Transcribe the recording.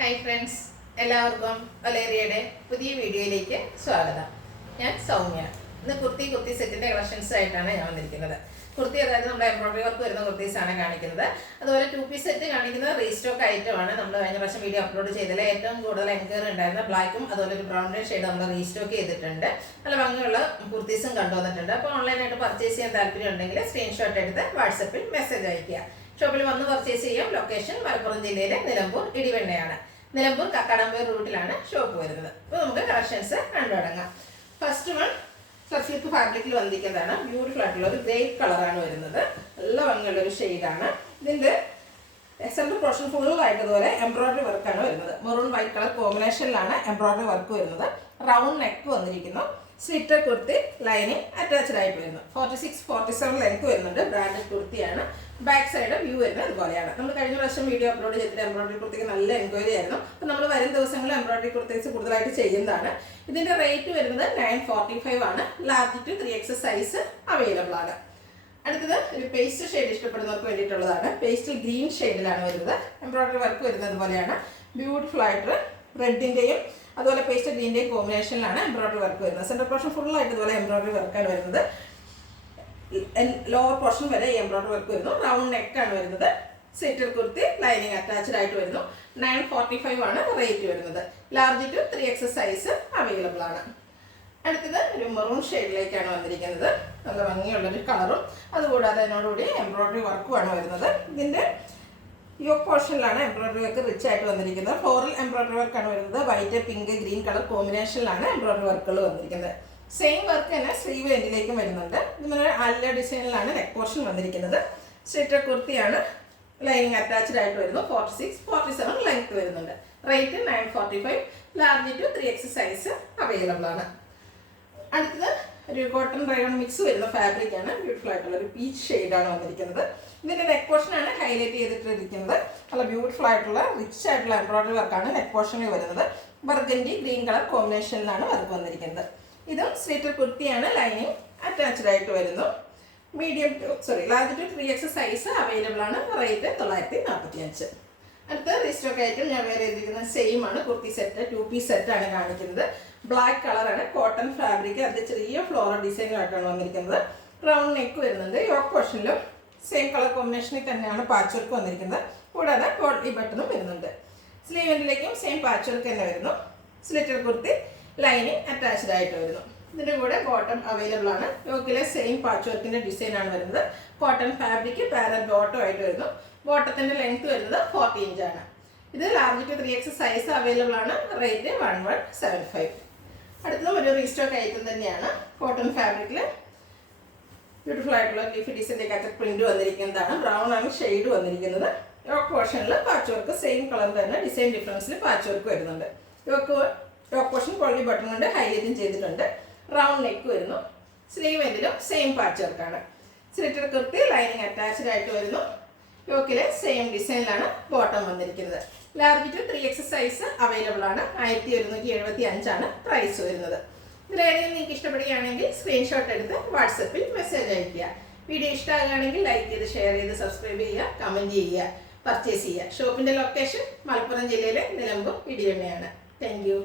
Hi friends, എല്ലാവർക്കും വലേറിയയുടെ പുതിയ വീഡിയോയിലേക്ക് സ്വാഗതം. ഞാൻ സൗമ്യ. ഇന്ന് കുർത്തി സെറ്റിൻ്റെ കളക്ഷൻസ് ആയിട്ടാണ് ഞാൻ വന്നിരിക്കുന്നത്. കുർത്തി അതായത് നമ്മുടെ എംബ്രോയിഡറി വർക്ക് വരുന്ന കുർത്തീസാണ് കാണിക്കുന്നത്. അതുപോലെ 2 പീസ് സെറ്റ് കാണിക്കുന്നത് റീസ്റ്റോക്ക് ഐറ്റമാണ്. നമ്മൾ കഴിഞ്ഞ പ്രാവശ്യം വീഡിയോ അപ്ലോഡ് ചെയ്തതിൽ ഏറ്റവും കൂടുതൽ എൻക്വയറി ഉണ്ടായിരുന്ന ബ്ലാക്കും അതുപോലെ ഒരു ബ്രൗൺ ഷെയ്ഡ് നമ്മൾ റീസ്റ്റോക്ക് ചെയ്തിട്ടുണ്ട്. നല്ല ഭംഗിയുള്ള കുർത്തീസും കണ്ടുവന്നിട്ടുണ്ട്. അപ്പോൾ ഓൺലൈനായിട്ട് പർച്ചേസ് ചെയ്യാൻ താല്പര്യം ഉണ്ടെങ്കിൽ സ്ക്രീൻഷോട്ട് എടുത്ത് വാട്സപ്പിൽ മെസ്സേജ് അയയ്ക്കുക. ഷോപ്പിൽ വന്ന് പർച്ചേസ് ചെയ്യാം. ലൊക്കേഷൻ മലപ്പുറം ജില്ലയിലെ നിലമ്പൂർ ഇടിവെണ്ണയാണ്. നിലമ്പൂർ കക്കാടംപേർ റൂട്ടിലാണ് ഷോപ്പ് വരുന്നത്. അപ്പോൾ നമുക്ക് കളക്ഷൻസ് കണ്ടു തുടങ്ങാം. ഫസ്റ്റ് വൺ ഫ്ലിപ്പ് ഫാബ്രിക്കിൽ വന്നിരിക്കുന്നതാണ്. ബ്യൂട്ടിഫുൾ ആയിട്ടുള്ള ഒരു ഗ്രേപ്പ് കളറാണ് വരുന്നത്. നല്ല ഭംഗിയുള്ള ഒരു ഷെയ്ഡാണ്. ഇതിൻ്റെ സെൻട്രൽ പോർഷൻ ഫുള്ളായിട്ട് ഇതുപോലെ എംബ്രോയിഡറി വർക്കാണ് വരുന്നത്. മെറൂൺ വൈറ്റ് കളർ കോമ്പിനേഷനിലാണ് എംബ്രോയിഡറി വർക്ക് വരുന്നത്. റൗണ്ട് നെക്ക് വന്നിരിക്കുന്നു. സ്ലിറ്റർ കുർത്തി ലൈനിങ് അറ്റാച്ച്ഡ് ആയിട്ട് വരുന്നു. 46-47 ലെങ്ത് വരുന്നുണ്ട്. ബ്രാൻഡഡ് കുർത്തിയാണ്. ബാക്ക് സൈഡ് വ്യൂ വരുന്നത് ഇതുപോലെയാണ്. നമ്മൾ കഴിഞ്ഞ പ്രാവശ്യം വീഡിയോ അപ്ലോഡ് ചെയ്തിട്ട് എംബ്രോയിഡറി കുർത്തിക്ക് നല്ല എൻക്വയറി ആയിരുന്നു. അപ്പോൾ നമ്മൾ വരും ദിവസങ്ങളിൽ എംബ്രോയിഡറി കുർത്തീസ് കൂടുതലായിട്ട് ചെയ്യുന്നതാണ്. ഇതിൻ്റെ റേറ്റ് വരുന്നത് 945 ആണ്. Large to 3X size available ആണ്. അടുത്തത് ഒരു പേസ്റ്റ് ഷെയ്ഡ് ഇഷ്ടപ്പെടുന്നവർക്ക് വേണ്ടിയിട്ടുള്ളതാണ്. പേസ്റ്റൽ ഗ്രീൻ ഷെയ്ഡിലാണ് വരുന്നത്. എംബ്രോയിഡറി വർക്ക് വരുന്നത് പോലെയാണ്. ബ്യൂട്ടിഫുൾ ആയിട്ട് റെഡിൻ്റെയും അതുപോലെ പേസ്റ്റ് ഗ്രീൻ്റെയും കോമ്പിനേഷനിലാണ് എംബ്രോയിഡറി വർക്ക് വരുന്നത്. സെൻട്രൽ പോർഷൻ ഫുള്ളായിട്ട് ഇതുപോലെ എംബ്രോയിഡറി വർക്കാണ് വരുന്നത്. ലോവർ പോർഷൻ വരെ ഈ എംബ്രോയിഡറി വർക്ക് വരുന്നു. റൗണ്ട് നെക്കാണ് വരുന്നത്. സ്ലിറ്റർ കുർത്തി ലൈനിങ് അറ്റാച്ച്ഡ് ആയിട്ട് വരുന്നു. 945 ആണ് റേറ്റ് വരുന്നത്. Large to 3X size available ആണ്. അടുത്തത് ഒരു മെറൂൺ ഷെയ്ഡിലേക്കാണ് വന്നിരിക്കുന്നത്. നല്ല ഭംഗിയുള്ളൊരു കളറും അതുകൂടാതെ അതിനോടുകൂടി എംബ്രോയിഡറി വർക്കുമാണ് വരുന്നത്. ഇതിൻ്റെ യോക്ക് പോർഷനിലാണ് എംബ്രോയിഡറി വർക്ക് റിച്ച് ആയിട്ട് വന്നിരിക്കുന്നത്. ഫ്ലോറൽ എംബ്രോയിഡറി വർക്കാണ് വരുന്നത്. വൈറ്റ് പിങ്ക് ഗ്രീൻ കളർ കോമ്പിനേഷനിലാണ് എംബ്രോയിഡറി വർക്കുകൾ വന്നിരിക്കുന്നത്. സെയിം വർക്ക് തന്നെ സ്ലീവ് എൻഡിലേക്കും വരുന്നുണ്ട്. ഇതിന് അല്ല ഡിസൈനിലാണ് നെക്ക് പോർഷൻ വന്നിരിക്കുന്നത്. സ്ലിറ്റർ കുർത്തിയാണ്. ലൈനിങ് അറ്റാച്ച്ഡ് ആയിട്ട് വരുന്നു. 46-47 ലെങ്ത് വരുന്നുണ്ട്. Rate 945. Large to 3X size available ആണ്. അടുത്തത് ഒരു കോട്ടൺ റയോൺ മിക്സ് വരുന്ന ഫാബ്രിക് ആണ്. ബ്യൂട്ടിഫുൾ ആയിട്ടുള്ള ഒരു പീച്ച് ഷെയ്ഡാണ് വന്നിരിക്കുന്നത്. ഇതിൻ്റെ നെക്ക് പോർഷനാണ് ഹൈലൈറ്റ് ചെയ്തിട്ടിരിക്കുന്നത്. നല്ല ബ്യൂട്ടിഫുൾ ആയിട്ടുള്ള റിച്ച് ആയിട്ടുള്ള എംബ്രോയിഡറി വർക്കാണ് നെക്ക് പോർഷനിൽ വരുന്നത്. ബർഗൻഡി ഗ്രീൻ കളർ കോമ്പിനേഷനിലാണ് വർക്ക് വന്നിരിക്കുന്നത്. ഇതും സ്ലിറ്റർ കുർത്തിയാണ്. ലൈനിങ് അറ്റാച്ച്ഡ് ആയിട്ട് വരുന്നു. Large to 3X size available ആണ്. റേറ്റ് 945. അടുത്ത റീസ്റ്റോക്ക് ഐറ്റം ഞാൻ വേറെ ചെയ്തിരിക്കുന്നത് സെയിം ആണ്. കുർത്തി സെറ്റ് 2 പീസ് സെറ്റാണ് കാണിക്കുന്നത്. ബ്ലാക്ക് കളറാണ്. Cotton fabric. അത് ചെറിയ ഫ്ലോറൽ ഡിസൈനുമായിട്ടാണ് വന്നിരിക്കുന്നത്. റൗണ്ട് നെക്ക് വരുന്നുണ്ട്. യോക്ക് പോർഷനിലും സെയിം കളർ കോമ്പിനേഷനിൽ തന്നെയാണ് പാച്ച് വർക്ക് വന്നിരിക്കുന്നത്. കൂടാതെ പോട്ട്ലി ബട്ടണും വരുന്നുണ്ട്. സ്ലീവിലേക്കും സെയിം പാച്ച് വർക്ക് തന്നെ വരുന്നു. സ്ലിറ്റർ കുർത്തി ലൈനിങ് അറ്റാച്ച്ഡ് ആയിട്ട് വരുന്നു. ഇതിൻ്റെ കൂടെ ബോട്ടം അവൈലബിൾ ആണ്. യോക്കിലെ സെയിം പാച്ച് വർക്കിൻ്റെ ഡിസൈനാണ് വരുന്നത്. കോട്ടൺ ഫാബ്രിക് പാരൽ ബോട്ടം ആയിട്ട് വരുന്നു. ബോട്ടത്തിൻ്റെ ലെങ്ത് വരുന്നത് 40 ഇഞ്ചാണ്. ഇത് large to 3X size available ആണ്. റേറ്റ് 1175. അടുത്തതും ഒരു റീസ്റ്റോക്ക് ഐറ്റം തന്നെയാണ്. കോട്ടൺ ഫാബ്രിക്കിൽ ബ്യൂട്ടിഫുൾ ആയിട്ടുള്ള ലീഫി ഡിസൈനിലേക്കൊക്കെ പ്രിന്റ് വന്നിരിക്കുന്നതാണ്. ബ്രൗൺ ആണ് ഷെയ്ഡ് വന്നിരിക്കുന്നത്. യോക്ക് പോർഷനിൽ പാച്ച് വർക്ക് സെയിം കളർ തന്നെ ഡിസൈൻ ഡിഫറൻസിൽ പാച്ച് വർക്ക് വരുന്നുണ്ട്. യോക്ക് പോർഷൻ പോളി ബട്ടൺ കൊണ്ട് ഹൈലൈറ്റും ചെയ്തിട്ടുണ്ട്. റൗണ്ട് നെക്ക് വരുന്നു. സ്ലീവ് എൻഡിലും സെയിം പാച്ച് വർക്കാണ്. സ്ലിറ്റർ കുർത്തി ലൈനിങ് അറ്റാച്ച്ഡ് ആയിട്ട് വരുന്നു. യോക്കിലെ സെയിം ഡിസൈനിലാണ് ബോട്ടം വന്നിരിക്കുന്നത്. Large to 3X size available ആണ്. 1175 ആണ് പ്രൈസ് വരുന്നത്. ഇതിലേതെങ്കിലും നിങ്ങൾക്ക് ഇഷ്ടപ്പെടുകയാണെങ്കിൽ സ്ക്രീൻഷോട്ട് എടുത്ത് വാട്സപ്പിൽ മെസ്സേജ് അയയ്ക്കുക. വീഡിയോ ഇഷ്ടമാകുകയാണെങ്കിൽ ലൈക്ക് ചെയ്ത് ഷെയർ ചെയ്ത് സബ്സ്ക്രൈബ് ചെയ്യുക, കമൻറ്റ് ചെയ്യുക, പർച്ചേസ് ചെയ്യുക. ഷോപ്പിൻ്റെ ലൊക്കേഷൻ മലപ്പുറം ജില്ലയിലെ നിലമ്പൂർ ഇടിവെണ്ണയാണ്. Thank you.